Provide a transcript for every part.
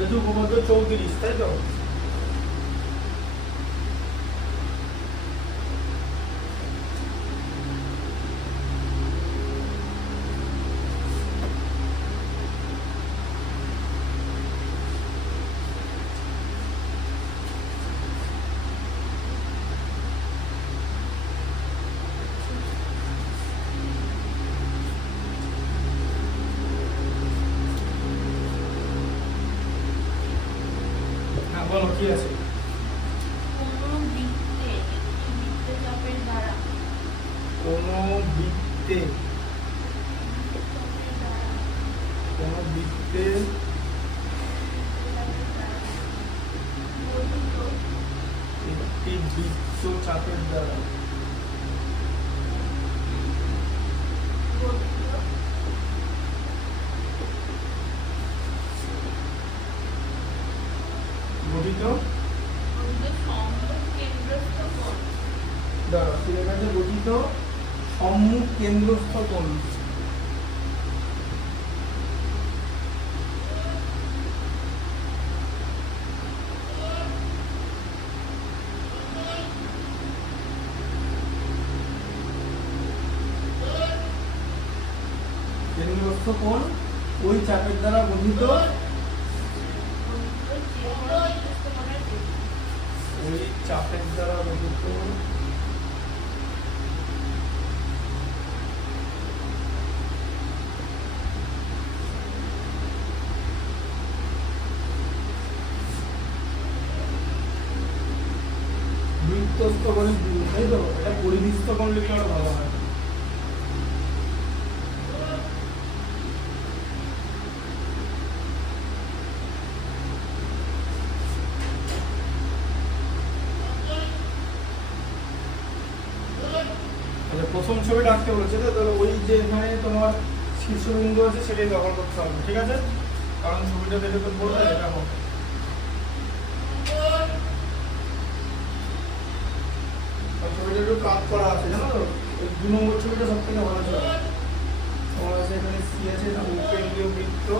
যেহেতু উপপাদ্য 34, তাই তো? হ্যাঁ বলো কি আছে? কোনো বৃত্তে একটি বৃত্তচাপের দ্বারা কোনো বৃত্তে একটি বৃত্তচাপের দ্বারা গঠিত গঠিত সম্মুখ কেন্দ্রস্থ কোণ। কেন্দ্রস্থ কোণ ওই চাপের দ্বারা গঠিত ওই চাপের দ্বারা গঠিত বৃত্তস্থ কোণের দ্বিগুণ, তাই তো? এটা পরিধিস্থ কোণ লিখলে আরো ভালো হয়। প্রথম ছবিটা আঁকতে বলেছে তো, তাহলে ওই যে এখানে তোমার শীর্ষবিন্দু আছে সেটাই ব্যবহার করতে হবে, ঠিক আছে? কারণ ছবিটা দেখে তো বলবে এটা হবে। ছবিটা একটু কাট করা আছে, জানো তো? ওই 2 নম্বর ছবিটা সব থেকে ভালো ছিল। তোমার আছে এখানে সি আছে, এটা উপকেন্দ্রীয় বৃত্ত।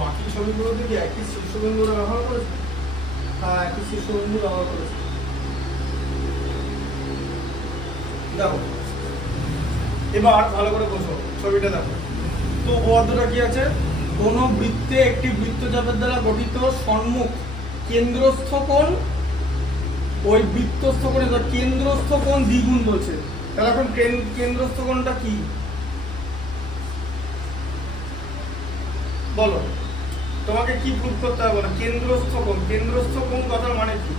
বাকি ছবিগুলোতে কি একই শীর্ষবিন্দু ব্যবহার করেছে? হ্যাঁ, একই শীর্ষবিন্দু ব্যবহার করেছে। দেখো এবার ভালো করে বোঝো ছবিটা, দেখো তো উপপাদ্যটা কি আছে? কোন বৃত্তে একটি বৃত্তচাপের দ্বারা গঠিত সম্মুখ কেন্দ্রস্থ কোণ ওই বৃত্তস্থ কোণের কেন্দ্রস্থ কোণ দ্বিগুণ বলছে। তাহলে এখন কেন্দ্রস্থ কোণটা কি বলো? তোমাকে কি প্রুফ করতে হবে বলো? কেন্দ্রস্থ কোণ কথার মানে কি?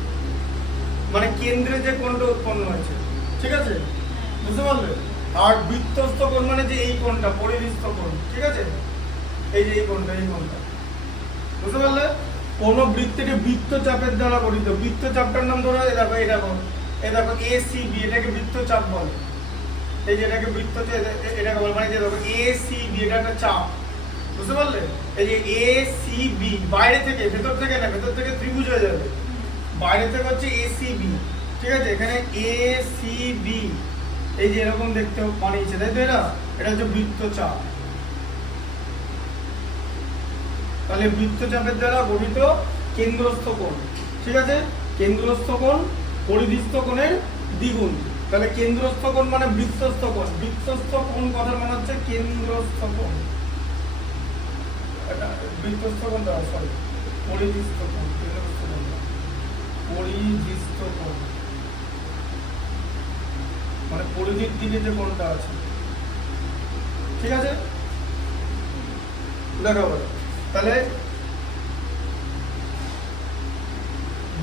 মানে কেন্দ্রে যে কোণটা উৎপন্ন হয়েছে, ঠিক আছে? বুঝতে পারলে? আর বৃত্তস্থ কোণ মানে যে এই কোণটা, পরিধিস্থ কোণ, ঠিক আছে? এই যে এই কোণটা, বুঝতে পারলে? কোন বৃত্তটি বৃত্তচাপের দ্বারা গঠিত, বৃত্তচাপটার নাম ধরো এই দেখো, এই দেখো ACB, এটাকে বৃত্তচাপ বলে। এই যে এটাকে এটাকে বলে, মানে যে দেখো ACB, এটা একটা চাপ, বুঝতে পারলে? এই যে ACB বাইরে থেকে, ভেতর থেকে না, ভেতর থেকে ত্রিভুজ হয়ে যাবে, বাইরে থেকে হচ্ছে ACB, ঠিক আছে? এখানে ACB এই যে এরকম দেখতে বানিয়েছে, তাই তো? এটা হচ্ছে বৃত্তচাপ। তাহলে বৃত্তচাপের দ্বারা গঠিত কেন্দ্রস্থ কোণ, ঠিক আছে? কেন্দ্রস্থ কোণ পরিধিস্থ কোণের দ্বিগুণ। তাহলে কেন্দ্রস্থ কোণ মানে বৃত্তস্থ কোণ, বৃত্তস্থ কোণ কথার মানে হচ্ছে কেন্দ্রস্থ কোণ। বৃত্তস্থ কোণ দাও, সরি, পরিধিস্থ কোণ, কেন্দ্রস্থ কোণ, পরিধিস্থ কোণ মানে পরিধির দিকে যে কোণটা আছে, ঠিক আছে? দেখো তাহলে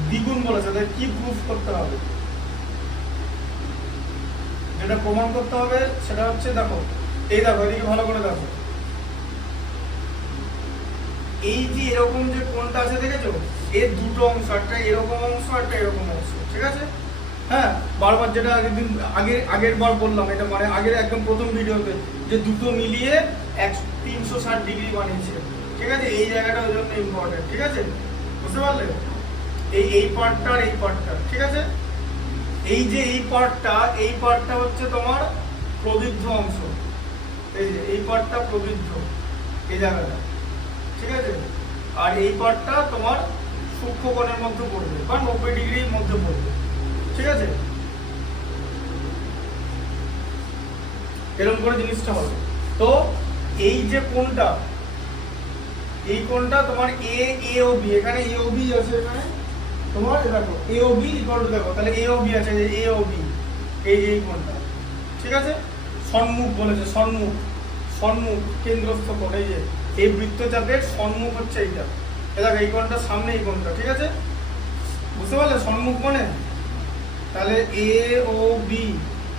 দ্বিগুণ বলেছে, তাহলে কি প্রুফ করতে হবে? যেটা প্রমাণ করতে হবে সেটা হচ্ছে, দেখো এই দেখো এদিকে ভালো করে দেখো, এই যে এরকম যে কোণটা আছে দেখেছো, এর দুটো অংশ, একটা এরকম অংশ, একটা এরকম অংশ, ঠিক আছে? হ্যাঁ, বারবার যেটা আগের বার বললাম, এটা মানে আগের একদম প্রথম ভিডিওতে, যে দুটো মিলিয়ে 360 ডিগ্রি বানিয়েছে, ঠিক আছে? এই জায়গাটা ওই জন্য ইম্পর্টেন্ট, ঠিক আছে? বুঝতে পারলে? এই পার্টটা আর এই পার্টটা, ঠিক আছে? এই যে এই পার্টটা হচ্ছে তোমার প্রবৃদ্ধ অংশ, এই যে এই পার্টটা প্রবৃদ্ধ, এই জায়গাটা, ঠিক আছে? আর এই পার্টটা তোমার সূক্ষ্ম কোণের মধ্যে পড়বে বা 90 ডিগ্রির মধ্যে পড়বে, ঠিক আছে? এরকম করে জিনিসটা হবে। তো এই যে কোণটা, এই কোণটা তোমার এ ও বি, এখানে এ ও বি আছে, এখানে তোমার দেখো A O B equal two, দেখো তাহলে এ ও বি আছে, যে এ ও বি, এই যে এই কোণটা, ঠিক আছে? সম্মুখ বলেছে, সম্মুখ কেন্দ্রস্থ কোণ, এই যে এই বৃত্তচাপের সম্মুখ হচ্ছে এইটা, এই দেখো এই কোণটার সামনে এই কোণটা, ঠিক আছে? বুঝতে পারলে সম্মুখ মানে? তাহলে A O B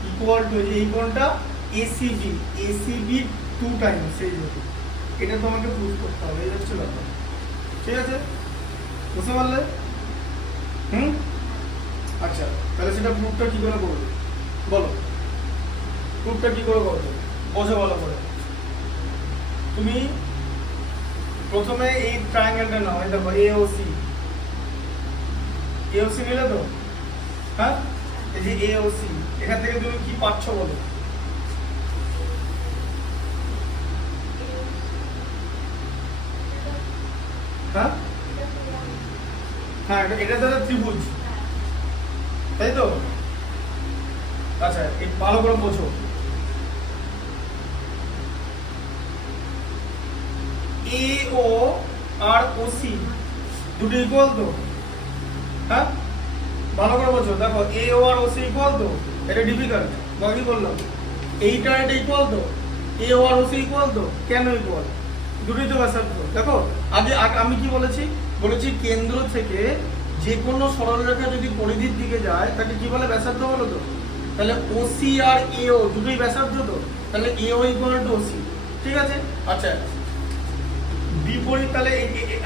equal two এই কোণটা এসিবি 2 টাইমস, এই যে এটা তোমাকে প্রুফ করতে হবে, এই হচ্ছে ব্যাপার, ঠিক আছে? বুঝতে পারলে? আচ্ছা, তাহলে সেটা প্রুফটা কি করে করবে বলো? প্রুফটা কি করে করবে বোঝো ভালো করে। তুমি প্রথমে এই ট্রায়াঙ্গেলটা নাও, এই দেখো এওসি নিলে তো, হ্যাঁ? এই যে এওসি, এখান থেকে তুমি কি পাচ্ছ বলো? হ্যাঁ হ্যাঁ, এটা তাহলে ত্রিভুজ, তাই তো? আচ্ছা, এই ভালো করে বোঝো, এ ও আর ওসি দুটো ইকুয়াল তো, হ্যাঁ? ভালো করে বোঝো, দেখো A O R OC equal তো, এটা ডিফিকাল্ট, বাকি বললাম এইটা এটা ইকুয়াল তো, এ ও আর ওসি ইকুয়াল তো, কেন ইকুয়াল? দুটোই তো ব্যাসার্ধ। দেখো আগে আমি কি বলেছি কেন্দ্র থেকে যে কোনো সরলরেখা যদি পরিধির দিকে যায় তাকে কি বলে? ব্যাসার্ধ বলো তো। তাহলে ওসি আর এও দুটোই ব্যাসার্ধ তো, তাহলে এও ইকুয়াল টু ওসি, ঠিক আছে? আচ্ছা, বিপরীত তাহলে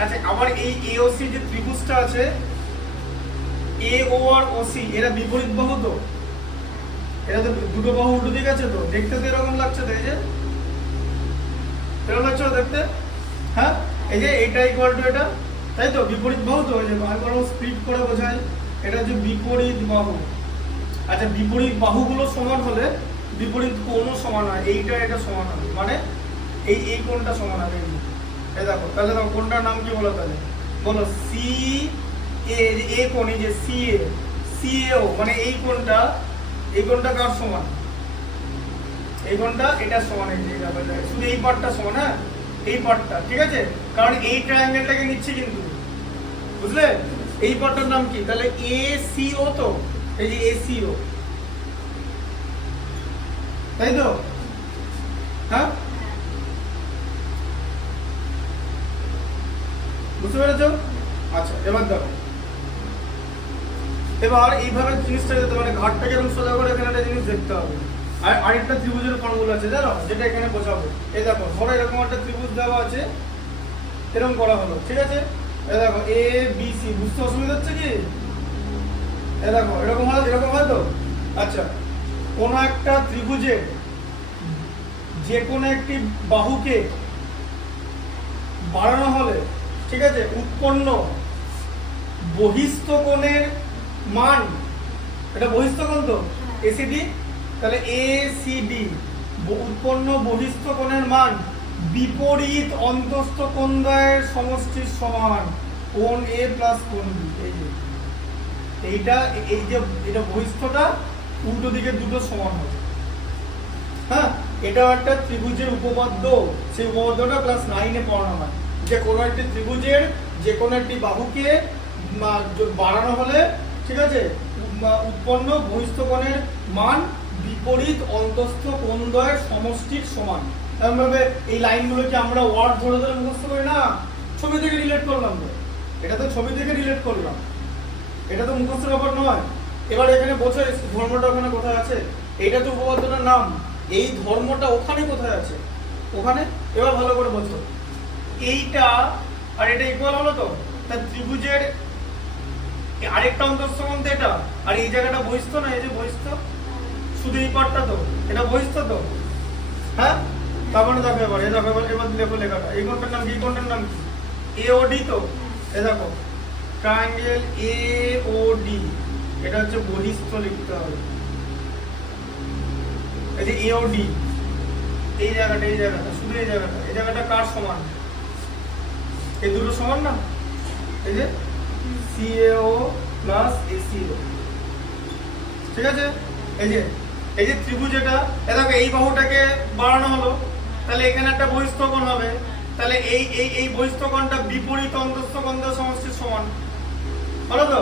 আচ্ছা, আবার এই এওসি যে ত্রিভুজটা আছে, এ ও আর ওসি এরা বিপরীত বাহু তো, এরা তো দুটো বাহু উল্টো দিকে আছে তো, দেখতে তো এরকম লাগছে তো, এই যে এরকম লাগছে দেখতে, হ্যাঁ? এই যে এটা ইকুয়াল টু এটা, তাই তো? বিপরীত বাহু তো, এই যে বারবার স্প্লিট করে বোঝায়, এটা যে বিপরীত বাহু। আচ্ছা, বিপরীত বাহুগুলো সমান হলে বিপরীত কোণও সমান হয়, এইটা এটা সমান হবে, মানে এই কোণটা সমান হবে, এই দেখো। তাহলে দেখো কোণটার নাম কি বলো? তাহলে বলো সি এ কোণ, এই যে সি এ ও, মানে এই কোণটা কার সমান? এই কোণটা এটা সমান, এই যে শুধু এই পার্টটা সমান, হ্যাঁ এই পার্টটা, ঠিক আছে? কারণ এই ট্রায়াঙ্গেলটাকে নিচ্ছি কিন্তু, বুঝলে? এই পার্টটার নাম কি? তাহলে এ সি ও তো, এই যে এ সি ও, তাই তো? হ্যাঁ, বুঝতে পেরেছো? আচ্ছা, এবার দেখো, এবার এইভাবে জিনিসটা যেতে মানে ঘাটটাকে এরকম সোজা করে এখানে একটা জিনিস দেখতে হবে। আর আরেকটা ত্রিভুজের ফর্মুলা আছে জানো, যেটা এখানে বোঝাবো। এই দেখো ধরো এরকম একটা ত্রিভুজ দেওয়া আছে, এরকম করা হলো, ঠিক আছে? এই দেখো এ বি সি, বুঝতে অসুবিধা হচ্ছে কি? এই দেখো এরকম হয় তো। আচ্ছা, কোনো একটা ত্রিভুজের যে কোনো একটি বাহুকে বাড়ানো হলে, ঠিক আছে, উৎপন্ন বহিস্থ কোণের মান, এটা বহিস্থ কোণ তো এসিডি, তাহলে এসিডি উৎপন্ন বহিস্থ কোণের মান বিপরীত অন্তস্থ কোণদ্বয়ের সমষ্টির সমান, কোণ এ প্লাস কোণ বি। এই যে এটা বহিস্থটা উল্টো দিকে দুটো সমান হবে, হ্যাঁ? এটা একটা ত্রিভুজের উপপাদ্য, সেই উপপাদ্যটা ক্লাস 9-এ পড়ানো হয়, যে কোনো একটি ত্রিভুজের যে কোনো একটি বাহুকে বাড়ানো হলে, ঠিক আছে, উৎপন্ন বহিস্থ কোণের মান বিপরীত অন্তস্থ কোণদ্বয়ের সমষ্টির সমান। এমনভাবে এই লাইনগুলোকে আমরা ওয়ার্ড ধরে ধরে মুখস্থ করি না, ছবি থেকে রিলেট করলাম তো, এটা তো ছবি থেকে রিলেট করলাম, এটা তো মুখস্থ ব্যাপার নয়। এবার এখানে বোঝো ধর্মটা ওখানে কোথায় আছে, এইটা তো উপপাদ্যটার নাম, এই ধর্মটা ওখানে কোথায় আছে, ওখানে। এবার ভালো করে বোঝো, এইটা আর এটা ইকুয়াল হলো তো, তার ত্রিভুজের আরেকটা অন্তঃস্থ এটা, আর এই জায়গাটা বহিস্থ না, এই যে বহিস্থ, শুধু এই পার্টটা তো, এটা বহিস্থ তো, হ্যাঁ। তার মানে দেখো এবার এবার লেখো লেখাটা, এই কোণটার নাম কি, এই কোণটার নাম কি, এওডি তো, এ দেখো ট্রায়াঙ্গেল এওডি, এটা হচ্ছে বহিস্থ লিখতে হবে। এই যে এওডি, এই জায়গাটা শুধু এই জায়গাটা কার সমান, এই দুটো সমান না, এই যে সিএও প্লাস এসিও, ঠিক আছে। এই যে ত্রিভুজ এটা, দেখো এই বাহুটাকে বাড়ানো হলো, তাহলে এখানে একটা বহিস্থ কোণ হবে, তাহলে এই বহিস্থ কোণটা বিপরীত অন্তঃস্থ কোণ দ্বারা সমষ্টির সমান হলো তো।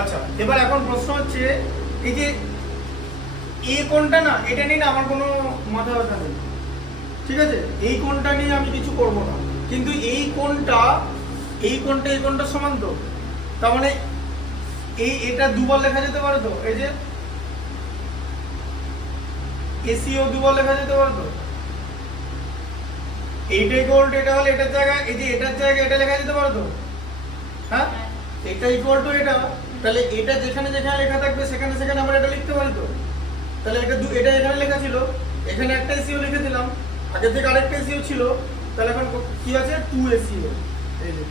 আচ্ছা, এবার এখন প্রশ্ন হচ্ছে, এই যে এই কোণটা না, এটা নিয়ে না আমার কোনো মাথা ব্যথা নেই, ঠিক আছে, এই কোণটা নিয়ে আমি কিছু করব না, কিন্তু এই কোণটা সমান তো, তার মানে এটা দুবার লেখা যেতে পারে তো, এই যে এসিও দুবার লেখা যেতে পারে তো, এইটা ইকুয়াল টু এটা হলে এটার জায়গায়, এই যে এটার জায়গায় এটা লেখা যেতে পারে তো, হ্যাঁ, এটা ইকুয়াল টু এটা, তাহলে এটা যেখানে যেখানে লেখা থাকবে সেখানে সেখানে আমরা এটা লিখতে পারি তো। তাহলে এটা এখানে লেখা ছিল, এখানে একটা এসিও লিখে দিলাম, আগে থেকে আরেকটা এসিও ছিল, তাহলে এখন কি আছে, 2 এসিও, এই যে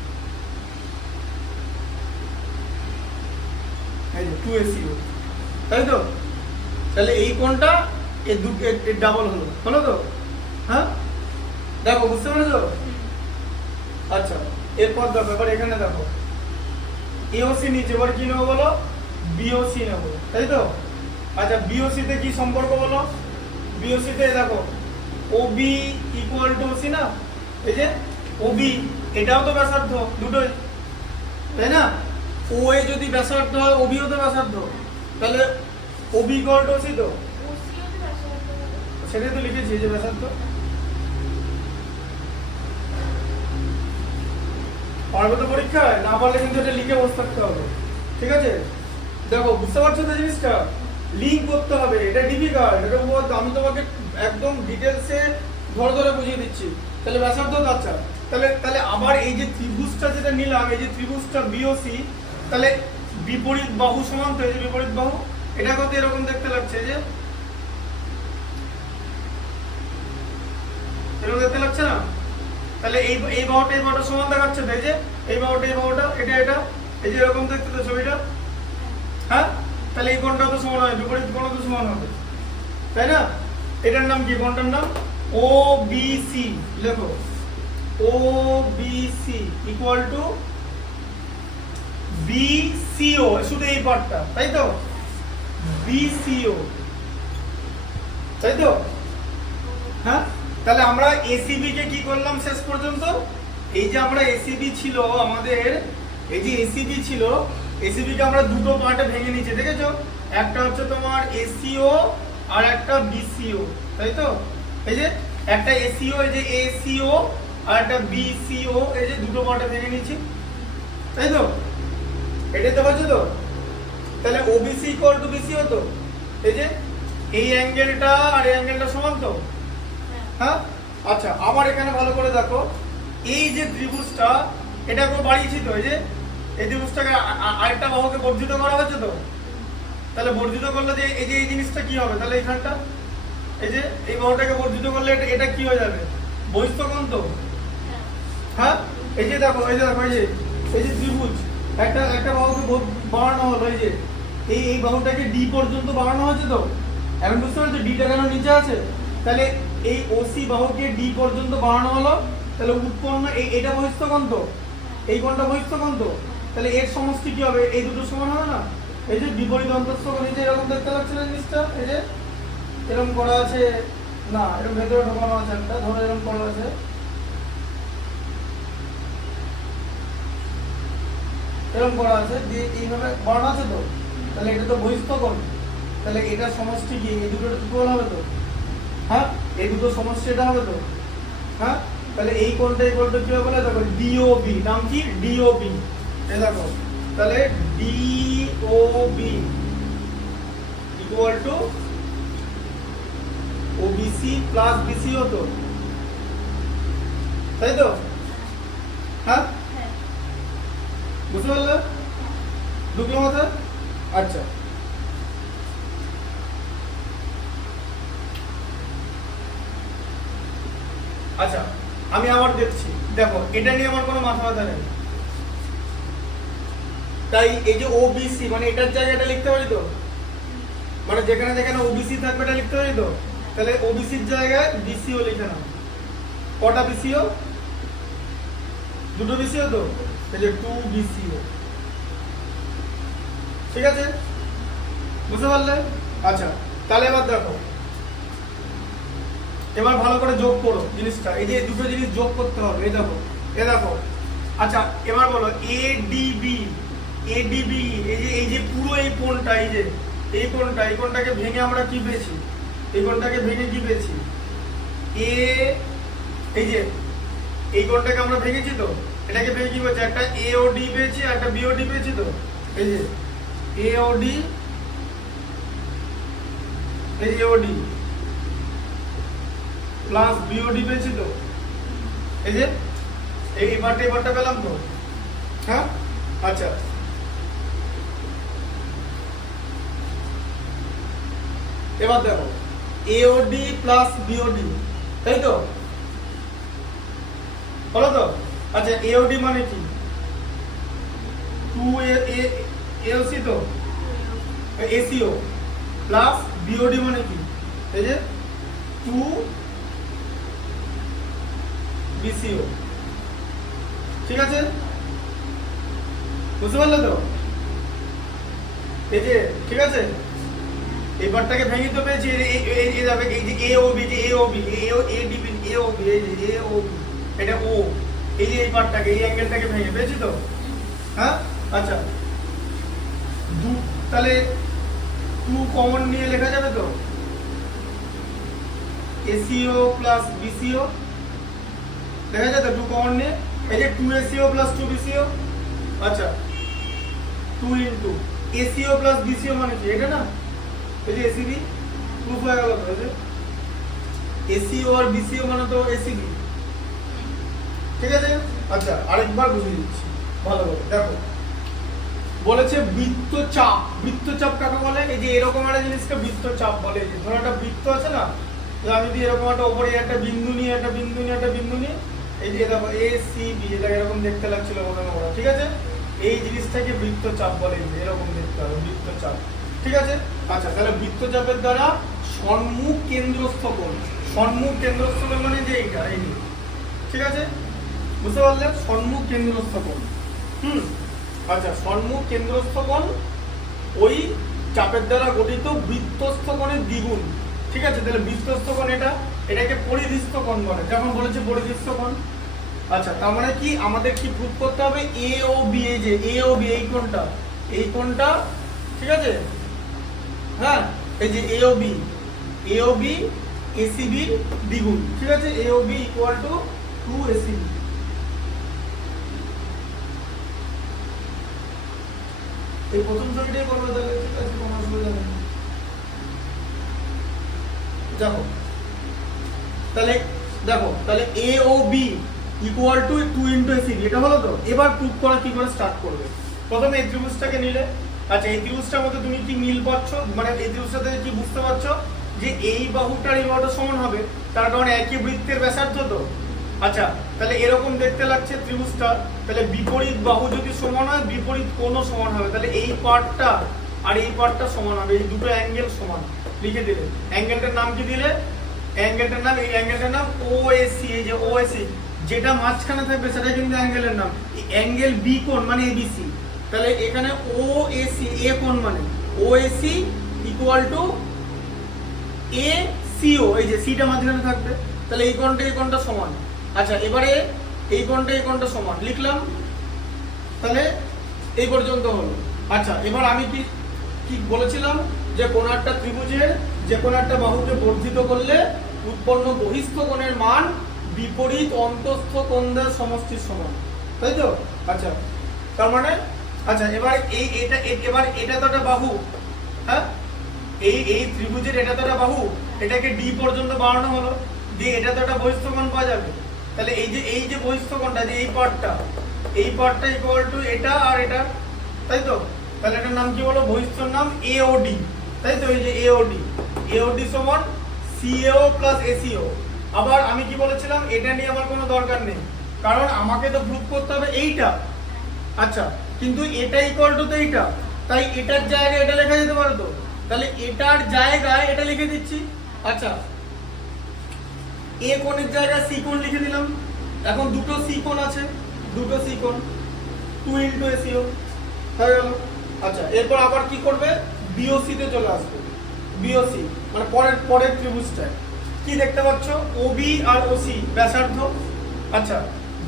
2 এসিও, তাই তো। তাহলে এই কোণটা এই ডাবল হলো তো, হ্যাঁ, দেখো বুঝতে পেরেছো। আচ্ছা, এরপর দেখো, এবার এখানে দেখো এওসি নিচে, এবার কি নেবো বলো, বিওসি নেবো, তাই তো। আচ্ছা, বিওসি তে কি সম্পর্ক বলো, বিওসি তে দেখো ওবি ইকুয়াল টু ওসি না, এই যে ওবি, এটাও তো ব্যাসার্ধ দুটোই, তাই না। ওএ যদি ব্যাসার্ধ হয়, ওবিও তো ব্যাসার্ধ, তাহলে ওবি ইকুয়াল টু ওসি তো, সেটাই তো লিখেছি যে ব্যাসার্ধ। পারবে তো পরীক্ষায়, না পারলে কিন্তু এটা লিখে বসে থাকতে হবে, ঠিক আছে। দেখো বুঝতে পারছো তো জিনিসটা, লিঙ্ক করতে হবে, এটা ডিফিকাল্ট, এটা আমি তোমাকে একদম ডিটেলসে ধরে ধরে বুঝিয়ে দিচ্ছি। তাহলে ব্যাসার্ধ, আচ্ছা, তাহলে আবার এই যে ত্রিভুজটা যেটা নিলাম, এই যে ত্রিভুজটা বিওসি, তাহলে বিপরীত বাহু সমান তো, এই যে বিপরীত বাহু, এটা কত এরকম দেখতে লাগছে, যে এরকম দেখতে লাগছে না, তাহলে এই বাহুটা সমান দেখাচ্ছে তো, এই যে এই বাহুটা এটা এই যে এরকম দেখতে তো ছবিটা, হ্যাঁ, তাহলে এই কোণটা তো সমান হয়, বিপরীত কোণ তো সমান হবে, তাই না। এটার নাম কি, কোণটার নাম ওবিসি, লেখো ওবিসি ইকুয়াল টু বিসিও, শুধু এই পার্টটা, তাই তো, বিসিও, তাই তো, হ্যাঁ। তাহলে আমরা এসিবি কে কি করলাম শেষ পর্যন্ত, এই যে আমরা এসিবি ছিল আমাদের, এই যে এসিবি ছিল, এসিবি কে আমরা দুটো পার্টে ভেঙে নিয়েছি, দেখেছো, একটা হচ্ছে তোমার এসিও আর একটা বিসিও, তাই তো। এই যে একটা এসিও, এই যে এসিও, আর একটা বিসিও, এই যে দুটো পার্টে ভেঙে নিয়েছি, তাই তো, এটাই তো হচ্ছে তো। তাহলে ওবিসি ইকুয়াল টু বিসিও তো, এই যে এই অ্যাঙ্গেলটা আর এই অ্যাঙ্গেলটা সমান তো, হ্যাঁ। আচ্ছা, আবার এখানে ভালো করে দেখো, এই যে ত্রিভুজটা, এটাকে বাড়িয়েছি তো, এই যে এই ত্রিভুজটাকে আরেকটা বাহুকে বর্ধিত করা হয়েছে তো, তাহলে বর্ধিত করলে যে এই জিনিসটা কি হবে, তাহলে এইখানটা, এই যে এই বাহুটাকে বর্ধিত করলে এটা কি হয়ে যাবে, বহিস্থ কোণ তো, হ্যাঁ। এই যে দেখো এই যে ত্রিভুজ, একটা বাহুকে বাড়ানো হলো, এই যে এই বাহুটাকে ডি পর্যন্ত বাড়ানো হয়েছে তো, এখন বুঝতে পারছো ডিটা কেন নিচে আছে, তাহলে এই ওসি বাহুকে ডি পর্যন্ত বাড়ানো হলো, তাহলে উৎপন্ন এটা বহিস্থ কোণ তো, এই কোণটা বহিস্থ কোণ তো, তাহলে এর সমষ্টি কি হবে, এই দুটো সমান হবে না। এই যে বিপরীত অন্তঃস্থ কোণ, এই যে এরকম দেখতে লাগছে না জিনিসটা, এই যে এরকম করা আছে না, এরকম ভেতরে ঢোকানো আছে একটা, ধরো এরকম করা আছে, এরকম করা আছে, দিয়ে এইভাবে বাড়ানো আছে তো, তাহলে এটা তো বহিস্থ কোণ, তাহলে এটা সমষ্টি কি, এই দুটো ইকুয়াল হবে তো, হ্যাঁ, এই দুটো সমষ্টি এটা হবে তো, হ্যাঁ। তাহলে এই কোণটা কি হবে বলে দেখো ডিওবি, নাম কি ডিওবি, এই দেখো তাহলে DOB equal to OBC plus BC হতো, তাই তো? হ্যাঁ, হ্যাঁ। বুঝতে পারলে? ঢুকলো মাথায়? আচ্ছা, আচ্ছা আমি আবার দেখছি, দেখো এটা নিয়ে আমার কোনো মাথা ব্যথা নেই, তাই এই যে ওবিসি মানে এটার জায়গায় এটা লিখতে পারি তো, মানে যেখানে যেখানে ওবিসি থাকবে এটা লিখতে পারি তো, তাহলে ওবিসির জায়গায় বিসিও লিখে নাও। কটা বিসিও? দুটো বিসিও তো, এই যে 2 বিসিও, ঠিক আছে? বুঝতে পারলে? আচ্ছা তাহলে এবার দেখো, এবার ভালো করে যোগ করো জিনিসটা, এই যে দুটো জিনিস যোগ করতে হবে, এই দেখো এই দেখো। আচ্ছা এবার বলো এডিবি, এডিবি এই যে পুরো এই কোণটা, এই কোণটাকে ভেঙে আমরা কি পেয়েছি? এই কোণটাকে ভেঙে কি পেয়েছি? এ, এই যে এই কোণটাকে আমরা ভেঙেছি তো, এটাকে ভেঙে কি পেয়েছি? একটা এওডি পেয়েছি আর একটা বিওডি পেয়েছি তো, এই যে এওডি, এই যে ওডি প্লাস বিওডি পেয়েছি তো, এই যে এই পার্টটা পেলাম তো, হ্যাঁ? আচ্ছা এবার দেখো এওডি প্লাস বিওডি, তাই তো? বলো তো। আচ্ছা এওডি মানে কি? 2 এওসি তো, এসিও প্লাস বিওডি মানে কি? এই যে 2 বিসিও, ঠিক আছে? বুঝতে পারলে তো? এই যে ঠিক আছে, এই পার্টটাকে ভেঙে তো পেয়েছি, এই যাবে এই যে এওবি, যে এওবি এডিবি এওবি, এই যে এওবি এটা ও, এই যে এই পার্টটাকে এই অ্যাঙ্গেলটাকে ভেঙে পেয়েছি তো, হ্যাঁ? আচ্ছা তাহলে 2 কমন নিয়ে লেখা যাবে তো, এসিও প্লাস বিসিও লেখা যায় তো 2 কমন নিয়ে, এই যে 2 এসিও প্লাস 2 বিসিও। আচ্ছা 2 ইনটু এসিও প্লাস বিসিও মানে কি? এটা না, এই যে এসিবি প্রুফ হয়ে গেল তো, এসিও আর বিসিও মানে তো এসিবি, ঠিক আছে? আচ্ছা আরেকবার বুঝিয়ে দিচ্ছি ভালো করে, দেখো বলেছে বৃত্তচাপ, বৃত্তচাপ কাকে বলে? এই যে এরকম একটা জিনিসকে বৃত্তচাপ বলে। এই যে ধরো একটা বৃত্ত আছে না, আমি যদি এরকম একটা উপরে একটা বিন্দু নিয়ে একটা বিন্দু নিয়ে একটা বিন্দু নিয়ে, এই যে দেখো এ সি বি, এটা এরকম দেখতে লাগছিল মনে হয়, ঠিক আছে? এই জিনিসটাকে বৃত্তচাপ বলে, এরকম দেখতে হবে বৃত্তচাপ, ঠিক আছে? আচ্ছা তাহলে বৃত্তচাপের দ্বারা সম্মুখ কেন্দ্রস্থ কোণ, সম্মুখ কেন্দ্রস্থ কোণ মানে যে এইটা, এই ঠিক আছে? বুঝতে পারলে? সম্মুখ কেন্দ্রস্থ কোণ, আচ্ছা সম্মুখ কেন্দ্রস্থ কোণ ওই চাপের দ্বারা গঠিত বৃত্তস্থ কোণের দ্বিগুণ, ঠিক আছে? তাহলে বৃত্তস্থ কোণ এটা, এটাকে পরিধিস্থ কোণ বলে, যেমন বলেছে পরিধিস্থ কোণ। আচ্ছা তার মানে কি আমাদের কি প্রুফ করতে হবে? এ ও বি, এই যে এ ও বি এই কোণটা, ঠিক আছে? হ্যাঁ এই যে এ ও বি এসিবি দ্বিগুণ, ঠিক আছে? এ O B equal to 2 ACB. এই প্রথম ছবিটাই করবে তাহলে, ঠিক আছে? কোনো অসুবিধা নেই। দেখো তাহলে, দেখো তাহলে A O B equal to 2 into ACB, এটা হলো তো। এবার প্রুফ করা কি করে স্টার্ট করবে? প্রথমে এই ত্রিভুজটাকে নিলে, আচ্ছা এই ত্রিভুজটার মধ্যে তুমি কি মিল পাচ্ছ, মানে এই ত্রিভুজটা থেকে কি বুঝতে পারছো যে এই বাহুটার এই বাহুটা সমান হবে, তার কারণ একই বৃত্তের ব্যাসার্ধ তো। আচ্ছা তাহলে এরকম দেখতে লাগছে ত্রিভুজটা, তাহলে বিপরীত বাহু যদি সমান হয় বিপরীত কোণও সমান হবে, তাহলে এই পার্টটা আর এই পার্টটা সমান হবে, এই দুটো অ্যাঙ্গেল সমান লিখে দিলে। অ্যাঙ্গেলটার নাম কি দিলে? অ্যাঙ্গেলটার নাম, এই অ্যাঙ্গেলটার নাম ওএসি, এই যে ওএসি যেটা মাঝখানে থাকবে সেটা কিন্তু অ্যাঙ্গেলের নাম। অ্যাঙ্গেল বি কোণ মানে এবিসি, তাহলে এখানে ওএসি এ কোণ মানে OAC equal to A CO, এই যে সিটা মাঝখানে থাকবে, তাহলে এই কোণটা সমান। আচ্ছা এবারে এই কোণটা সমান লিখলাম, তাহলে এই পর্যন্ত হলো। আচ্ছা এবার আমি কি বলেছিলাম যে কোন একটা ত্রিভুজের যে কোনো একটা বাহুকে বর্ধিত করলে উৎপন্ন বহিস্থ কোণের মান বিপরীত অন্তস্থ কোণদের সমষ্টির সমান, তাই তো? আচ্ছা, তার মানে আচ্ছা এবার এটা তো একটা বাহু, হ্যাঁ, এই ত্রিভুজের এটা তো একটা বাহু, এটাকে ডি পর্যন্ত বাড়ানো হলো, দিয়ে এটা তো একটা বহিস্থকোণ পাওয়া যাবে। তাহলে এই যে বহিস্থকোণটা, যে এই পার্টটা ইকুয়াল টু এটা আর এটা, তাই তো? তাহলে এটার নাম কি বলো? বহিস্থর নাম এওডি, তাই তো? এই যে এওডি সমান সিএও প্লাস এসিও। আবার আমি কি বলেছিলাম, এটা নিয়ে আমার কোনো দরকার নেই, কারণ আমাকে তো প্রুফ করতে হবে এইটা। আচ্ছা, কিন্তু এটা ইকুয়াল টু তো এইটা, তাই এটার জায়গায় এটা লেখা যেতে পারে তো? তাহলে এটার জায়গায় এটা লিখে দিচ্ছি। আচ্ছা, এ কোণের জায়গায় সি কোণ লিখে দিলাম। এখন দুটো সি কোণ আছে, দুটো সি কোণ 2 ইনটু এসিও হয়ে গেল। আচ্ছা, এরপর আবার কি করবে? বিওসি তে চলে আসবে। বিওসি মানে পরের ত্রিভুজটায় কি দেখতে পাচ্ছ? ওবি আর ওসি ব্যাসার্ধ। আচ্ছা,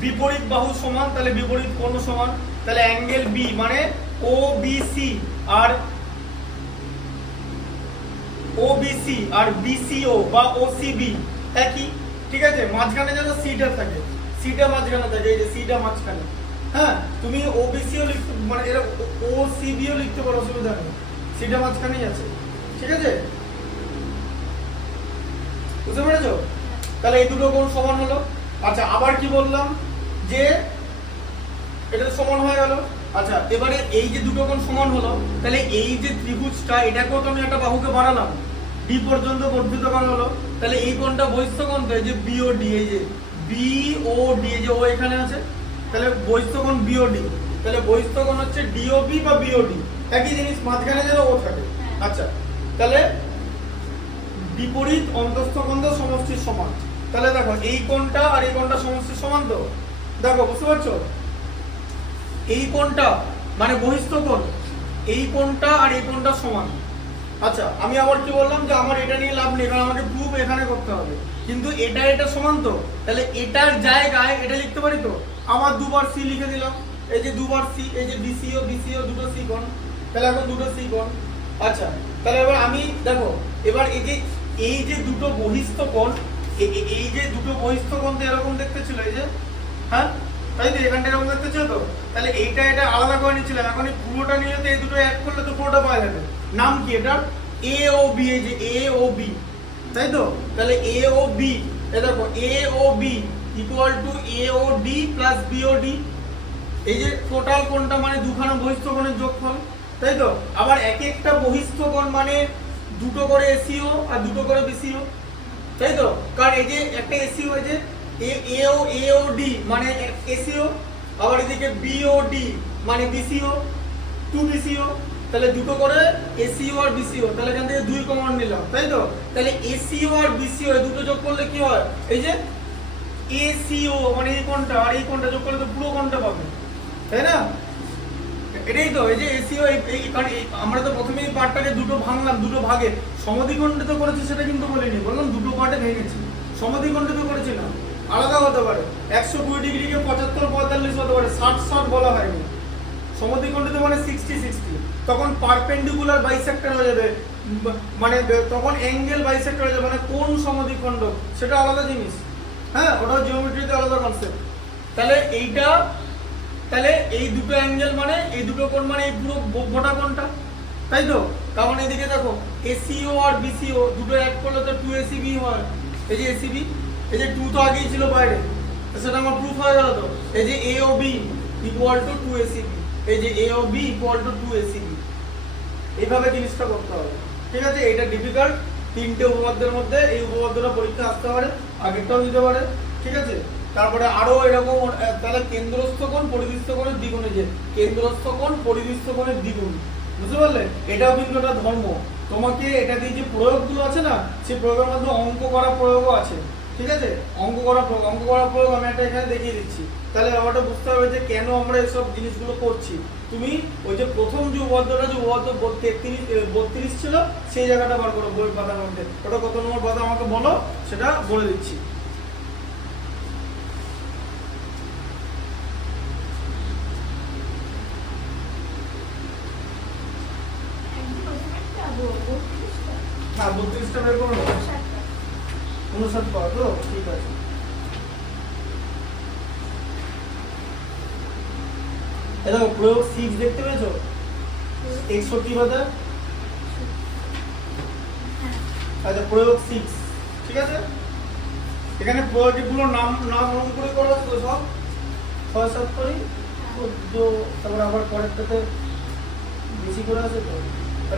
বিপরীত বাহু সমান, তাহলে বিপরীত কোণ সমান, তাহলে অ্যাঙ্গেল বি মানে ওবিসি আর বিসিও বা ওসিবি একই, ঠিক আছে? মাঝখানে যেন সিটা থাকে, সিটা মাঝখানে থাকে, এই যে সিটা মাঝখানে। হ্যাঁ, তুমি ওবিসিও লিখতে মানে এরা ওসিবিও লিখতে পারো, অসুবিধা নেই, সিটা মাঝখানেই আছে, ঠিক আছে? বুঝতে পেরেছো? তাহলে এই দুটো কোণ সমান হলো। আচ্ছা, আবার কি বললাম যে এটা সমান হয়ে গেল। আচ্ছা, এবারে এই যে দুটো কোণ সমান হলো, তাহলে এই যে ত্রিভুজটা, এটাকেও তো আমি একটা বাহুকে বাড়ালাম, ডি পর্যন্ত বর্ধিত করা হলো। তাহলে এই কোণটা বহিস্থ কোণ, তো এই যে বিওডি, এই যে বিওডি, এই যে ও এখানে আছে, তাহলে বহিস্থ কোণ বিওডি। তাহলে বহিস্থ কোণ হচ্ছে ডিওবি বা বিওডি, একই জিনিস, মাঝখানে যেন ও থাকে। আচ্ছা, তাহলে বিপরীত অন্তস্থ কোণদের সমষ্টির সমান। তাহলে দেখো এই কোণটা আর এই কোণটা সমষ্টির সমান তো? দেখো, বুঝতে পারছো? এই কোণটা মানে বহিস্থ কোণ, এই কোণটা আর এই কোণটা সমান। আচ্ছা, আমি আবার কি বললাম যে আমার এটা নিয়ে লাভ নেই, কারণ আমাকে প্রুফ এখানে করতে হবে, কিন্তু এটা সমান তো? তাহলে এটার জায়গায় এটা লিখতে পারি তো? আমার দুবার সি লিখে দিলাম, এই যে দুবার সি, এই যে বিসিও দুটো সি কোণ, তাহলে এখন দুটো সি কোণ। আচ্ছা, তাহলে এবার আমি দেখো, এবার এই যে দুটো বহিস্থ কোণ, এই যে দুটো বহিস্থ কোণ তো এরকম দেখতে ছিল, এই যে, হ্যাঁ, তাই তো? এখানটা এরকম দেখতে ছিল তো? তাহলে এটা আলাদা করে নিচ্ছিলাম, এখন এই পুরোটা নিয়ে তো এই দুটো এক করলে তো পুরোটা পাওয়া যাবে। নাম কি এটা? এ ও বি, এই যে এ ও বি, তাই তো? তাহলে এ ও বি, এই দেখো A O B equal to A O D plus BOD. এই যে টোটাল কোণটা মানে দুখানা বহিস্থ কোণের যোগফল, তাই তো? আবার এক একটা বহিস্থ কোণ মানে দুটো করে এসিও আর দুটো করে বিসিও, তাই তো? কারণ এই যে একটা এসিও, এই যে এওডি মানে এসিও, আবার এদিকে বিওডি মানে বিসিও, 2 বিসিও, তাহলে দুটো করে এসিও আর বিসিও, তাহলে এখান থেকে 2 কমন নিলাম, তাই তো? তাহলে এসিও আর বিসিও এই দুটো যোগ করলে কি হয়? এই যে এসিও মানে এই কোণটা আর এই কোণটা যোগ করলে তো পুরো কোণটা পাবে, তাই না? এটাই তো, এই যে এসিও, আমরা তো প্রথমে এই পার্টটাকে দুটো ভাঙলাম, দুটো ভাগে সমদ্বিখণ্ডিত করেছি, সেটা কিন্তু বলিনি, বললাম দুটো পার্টে ভেঙেছি, সমদ্বিখণ্ডিত করেছি না, আলাদা হতে পারে, 120 ডিগ্রিকে 75 45 হতে পারে, 60 60 বলা হয়নি। সমদ্বিখণ্ডিত মানে 60 60, তখন পারপেন্ডিকুলার বাইসেক্টর হয়ে যাবে, মানে তখন অ্যাঙ্গেল বাইসেক্টর হয়ে যাবে, মানে কোন সমদ্বিখণ্ড সেটা আলাদা জিনিস। হ্যাঁ, ওটা জিওমেট্রিতে আলাদা কনসেপ্ট। তাহলে এই দুটো অ্যাঙ্গেল মানে এই দুটো কোণ মানে এই পুরো গোটা কোণটা, তাই তো? কারণ এদিকে দেখো এসিও আর বিসিও দুটো এক করলে তো 2ACB হয়, এই যে এসিবি, এই যে 2 তো আগেই ছিল বাইরে, সেটা আমার প্রুফ হয়ে গেল তো? এই যে AOB ইকুয়াল টু 2ACB, এই যে AOB ইকুয়াল টু 2ACB, এইভাবে জিনিসটা করতে হবে, ঠিক আছে? এটা ডিফিকাল্ট, তিনটে উপপাদ্যের মধ্যে এই উপপাদ্যটা পরীক্ষা আসতে পারে, আগেরটাও দিতে পারে, ঠিক আছে? তারপরে আরো এরকম, তাহলে কেন্দ্রস্থ কোণ পরিদৃষ্ট কোণের দ্বিগুণ, যে কেন্দ্রস্থ কোণ পরিদৃষ্ট কোণের দ্বিগুণ, বুঝতে পারলে? এটাও কিন্তু একটা ধর্ম, তোমাকে এটা দিয়ে যে প্রয়োগগুলো আছে না, সেই প্রয়োগের মধ্যে অঙ্ক করা প্রয়োগও আছে, ঠিক আছে? অঙ্ক করা প্রয়োগ আমি একটা এখানে দেখিয়ে দিচ্ছি, তাহলে ব্যাপারটা বুঝতে হবে যে কেন আমরা এসব জিনিসগুলো করছি। তুমি ওই যে প্রথম যে উপপাদ্যটা, যে উপপাদ্য 32 ছিল, সেই জায়গাটা বার করো বই পাতার মধ্যে, ওটা কত নম্বর পাতা আমাকে বলো, সেটা বলে দিচ্ছি। হ্যাঁ, 32টা বের করো, 59 পাওয়া তো, ঠিক আছে। এ দেখো প্রয়োগ 6 দেখতে পেয়েছো? 61 বাদে হ্যাঁ আচ্ছা প্রয়োগ 6 ঠিক আছে। এখানে প্রয়োগগুলো নাম করে করা আছে তো সব 6 7 করি 14 তারপর আবার পরেরটাতে বেশি করে আছে তো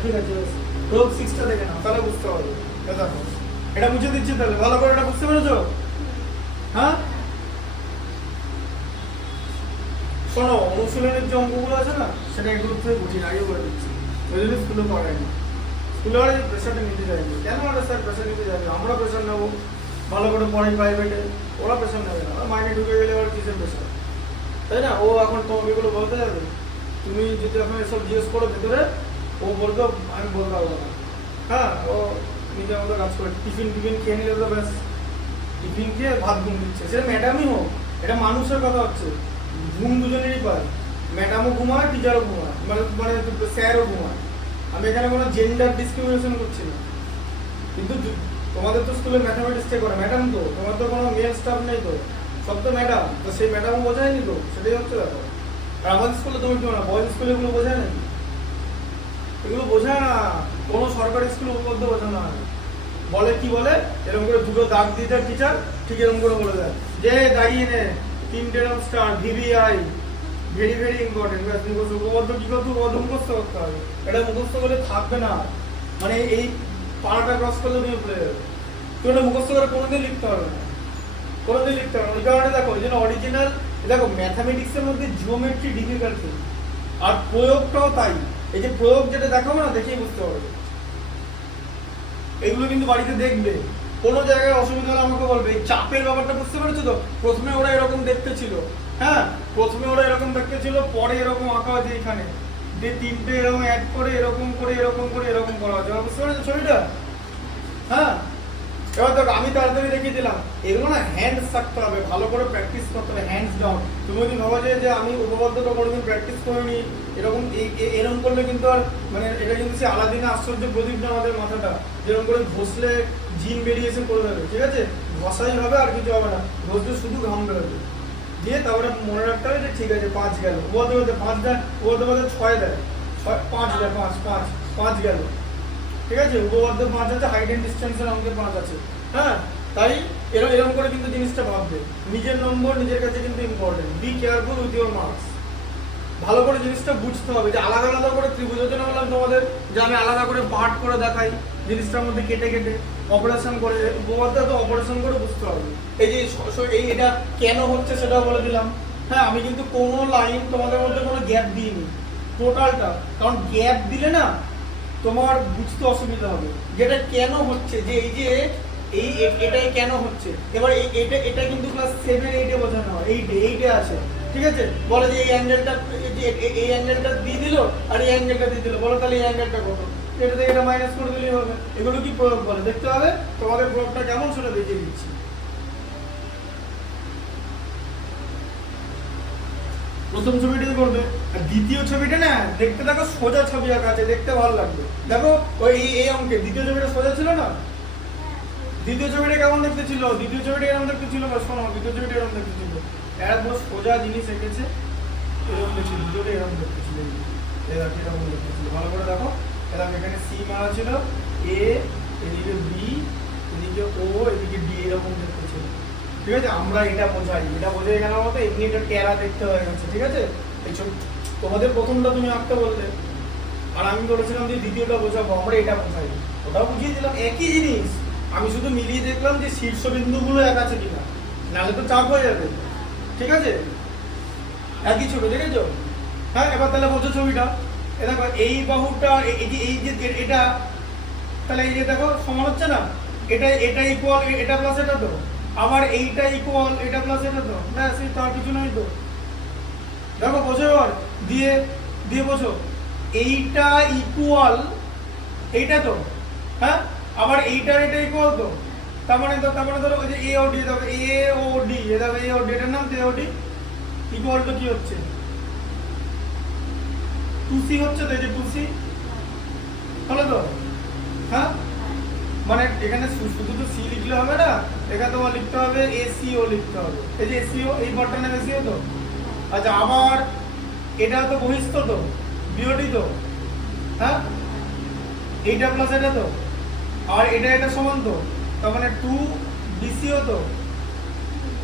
ঠিক আছে। প্রয়োগ 6টা দেখে নাও তাহলে বুঝতে পারবে। দেখো এটা বুঝে দিচ্ছি তাহলে ভালো করে এটা বুঝতে পেরেছো? হ্যাঁ শোনো অনুশীলনের যে অঙ্কগুলো আছে না সেটা এগুলো থেকে বুঝি আগে বলে দিচ্ছি। ওই জন্য স্কুলে পড়ায়নি, স্কুলে আর প্রেশারটা নিতে যায়নি। কেন আমরা স্যার প্রেশার নিতে যাবে? আমরা প্রেশার নেবো, ভালো করে পড়াই প্রাইভেটে, ওরা প্রেশার নেবে না। ওরা মাইনে ঢুকে গেলে আবার কিসের প্রেশার, তাই না? ও এখন তোমাকে এগুলো বলতে যাবে? তুমি যদি এখন এসব জিজ্ঞেস করো ভেতরে, ও বলতো আমি বলতে পারবো না। হ্যাঁ ও নিজের মতো কাজ করে টিফিন খেয়ে নিলে তো ব্যাস, টিফিন খেয়ে ভাত ঘুম দিচ্ছে। সেটা ম্যাডামই হোক, এটা মানুষের কথা হচ্ছে। ঘুম দুজনেরই পায়, ম্যাডামও ঘুমায় টিচারও ঘুমায়, মানে স্যারও ঘুমায়। আমি এখানে কোনো জেন্ডার ডিসক্রিমিনেশন করছি না। কিন্তু তোমাদের তো স্কুলে ম্যাথামেটিক্সে করে ম্যাডাম, তো তোমার তো কোনো মেল স্টাফ নেই, তো সব তো ম্যাডাম, তো সেই ম্যাডামও বোঝায়নি তো, সেটাই হচ্ছে ব্যাপার। আর আমাদের স্কুলে তুমি কি না বয়েজ স্কুলে এগুলো বোঝায় নাকি? এগুলো বোঝায় না, কোনো সরকারি স্কুলে উপলব্ধ বোঝানো হয়। বলে কি বলে, এরকম করে দুটো দাগ দিয়ে দেয় টিচার, ঠিক এরকম করে বলে দেয় যে দাঁড়িয়ে নে 3টে star VVI very very important. উপপাদ্য কি করতে উপপাদ্য মুখস্থ করতে হবে। এটা মুখস্থ করে থাকবে না, মানে এই পাড়াটা ক্রস করলে তুমি ভুলে যাবে। তুমি এটা মুখস্থ করে কোনোদিন লিখতে পারবে না, কোনোদিন লিখতে পারবে না। ওই কারণে দেখো, এই জন্য অরিজিনাল দেখো ম্যাথামেটিক্সের মধ্যে জিওমেট্রি ডিফিকাল্ট থিং, আর প্রয়োগটাও তাই। এই যে প্রয়োগ যেটা দেখাবো না, দেখেই বুঝতে পারবে। এগুলো কিন্তু বাড়িতে দেখবে, কোনো জায়গায় অসুবিধা হলে আমাকে বলবে। এই চাপের ব্যাপারটা বুঝতে পেরেছো তো? প্রথমে ওরা এরকম দেখতে ছিল, হ্যাঁ প্রথমে ওরা এরকম দেখতে ছিল, পরে এরকম আঁকা আছে এখানে, যে 3টে এরকম অ্যাড করে এরকম করে এরকম করে এরকম করা আছে। বুঝতে পেরেছো ছবিটা? হ্যাঁ এবার দেখো আমি তাড়াতাড়ি দেখিয়ে দিলাম। এগুলো না হ্যান্ডস থাকতে হবে, ভালো করে প্র্যাকটিস করতে হবে, হ্যান্ডস ডাউন। তুমি যদি ভাবো যে আমি উপপাদ্যটা কোনোদিন প্র্যাকটিস করিনি, এরকম এরকম করলে কিন্তু আর মানে এটা কিন্তু সে আলাদিনে আশ্চর্য প্রদীপ না আমাদের মাথাটা, যেরকম করে ঘষলে জিন বেরিয়েছে করে দেবে, ঠিক আছে? ঘষাই হবে আর কিছু হবে না, ঘষলে শুধু ঘাম বেরোবে। দিয়ে তারপরে মনে রাখতে হবে যে ঠিক আছে 5 গেল, উপপাদ্য বলতে 5 দেয়, উপপাদ্য বলতে 6 দেয়, 5 দেয়, 5 গেল, ঠিক আছে? উপপাদ্য 5 আছে, হাইট এন্ড ডিসটেন্সের অঙ্কে 5 আছে। হ্যাঁ তাই এরকম করে কিন্তু জিনিসটা ভাববে। নিজের নম্বর নিজের কাছে কিন্তু important. Be careful with your marks. ভালো করে জিনিসটা বুঝতে হবে যে আলাদা আলাদা করে ত্রিভুজের জন্য বললাম তোমাদের যে আমি আলাদা করে পার্ট করে দেখাই, জিনিসটার মধ্যে কেটে কেটে অপারেশন করে, উপপাদ্য তো অপারেশন করে বুঝতে হবে। এই যে এই এটা কেন হচ্ছে সেটাও বলে দিলাম। হ্যাঁ আমি কিন্তু কোনো লাইন তোমাদের মধ্যে কোনো গ্যাপ দিইনি, টোটালটা। কারণ গ্যাপ দিলে না তোমার বুঝতে অসুবিধা হবে, যেটা কেন হচ্ছে, যে এই যে এটাই কেন হচ্ছে। এবার এটা কিন্তু ক্লাস 7 8 বোঝানো হয়, 8 আছে, ঠিক আছে? বলে যে এই অ্যাঙ্গেলটা দিয়ে দিল আর এই অ্যাঙ্গেলটা দিয়ে দিল, বলো তাহলে এই অ্যাঙ্গেলটা কত, এটা থেকে এটা মাইনাস করে দিলেই হবে। এগুলো কি প্রয়োগ বলে, দেখতে হবে তোমাদের প্রয়োগটা কেমন সেটা দেখিয়ে দিচ্ছি। প্রথম ছবিটা করবে, আর দ্বিতীয় ছবিটা না দেখতে দেখো সোজা ছবি আঁকা আছে, দেখতে ভালো লাগবে। দেখো ওই এই অঙ্কে দ্বিতীয় ছবিটা সোজা ছিল না? দ্বিতীয় ছবিটা কেমন দেখতে ছিল? দ্বিতীয় ছবিটা এরকম দেখতে ছিল, শোনো দ্বিতীয় ছবিটা এরকম দেখতে ছিল, একদম সোজা জিনিস এঁকেছে, এরকম দেখছিল, দ্বিতীয়টা এরকম দেখতে ছিল, এরকম দেখতে ছিল। ভালো করে দেখো, এরকম এখানে সি মারা ছিল, এ এদিকে বি এদিকে ও এদিকে ডি, এরকম দেখতে ছিল, ঠিক আছে? আমরা এটা বোঝাই, এটা বোঝাই কেন বলতো, এমনি এটা টেরা দেখতে হয়ে গেছে, ঠিক আছে? এই ছবি তোমাদের প্রথমটা তুমি আঁকতে বললে, আর আমি বলেছিলাম যে দ্বিতীয়টা বোঝাবো, আমরা এটা বোঝাই, ওটাও বুঝিয়ে দিলাম, একই জিনিস। আমি শুধু মিলিয়ে দেখলাম যে শীর্ষবিন্দুগুলো এক আছে কিনা, নাহলে তো চাপ হয়ে যাবে, ঠিক আছে? একই ছবি দেখেছো? হ্যাঁ এবার তাহলে বোঝো ছবিটা। এ দেখো এই বাহুটা এই যে এটা, তাহলে এই যে দেখো সমান হচ্ছে না, এটা ইকুয়াল এটা প্লাস এটা, তো আবার এইটা ইকুয়াল এটা প্লাস এটা, তো ব্যাস, তার কিছু নয় তো। দেখো বোঝো, এবার দিয়ে দিয়ে বোঝো, এইটা ইকুয়াল এইটা, তো হ্যাঁ আবার এইটা এটা ইকুয়াল, তো তার মানে ধরো ওই যে এ ও ডি, দেখো এ ও ডি, দেখো এ ও ডি, এটার নাম এ ও ডি ইকুয়াল টু কি হচ্ছে 2c হচ্ছে, তো এই যে 2c হলো তো। হ্যাঁ মানে এখানে শুধু তো সি লিখলে হবে না, এখানে তোমার লিখতে হবে এসিও লিখতে হবে। এই যে এসিও, এই পার্টটার নাম এসিও, তো আচ্ছা। আবার এটা তো বহিস্থ তো, বিওডি তো, হ্যাঁ এইটা প্লাস এটা তো, আর এটা এটা সমান তো, তার মানে 2 বিসিও তো,